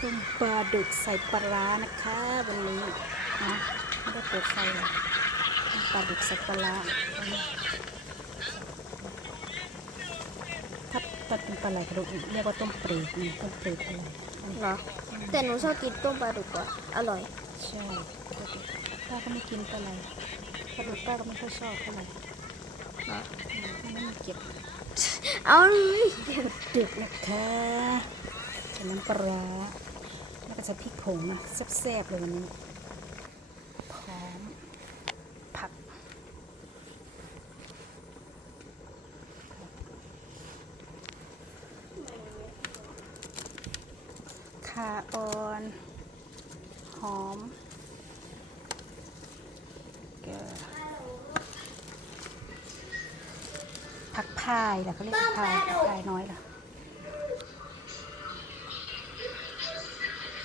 ต้มปลาดุกใส่ปลาร้านะคะ วันนี้นะไม่ได้เปิดไฟหรอกต้มปลาดุกใส่ปลาถ้าถ้าเป็นปลาไหลกระดูกเรียกว่าต้มเปรตนี่ต้มเปรตอะไรเหรอแต่หนูชอบกินต้มปลาดุกอะอร่อยใช่ป้าก็ไม่กินปลาไหลปลาดุกป้าก็ไม่ค่อยชอบเท่าไหร่ไม่มีเก็บเอาเลยดึกนะคะ ใส่น้ำปลาแล้วก็ใส่พริกผงนะแซ่บๆเลยวันนี้พร้อมผักขาอ่อนหอมเกลือผักพายเหรอเขาเรียกผักพายผักพายน้อยเหรอ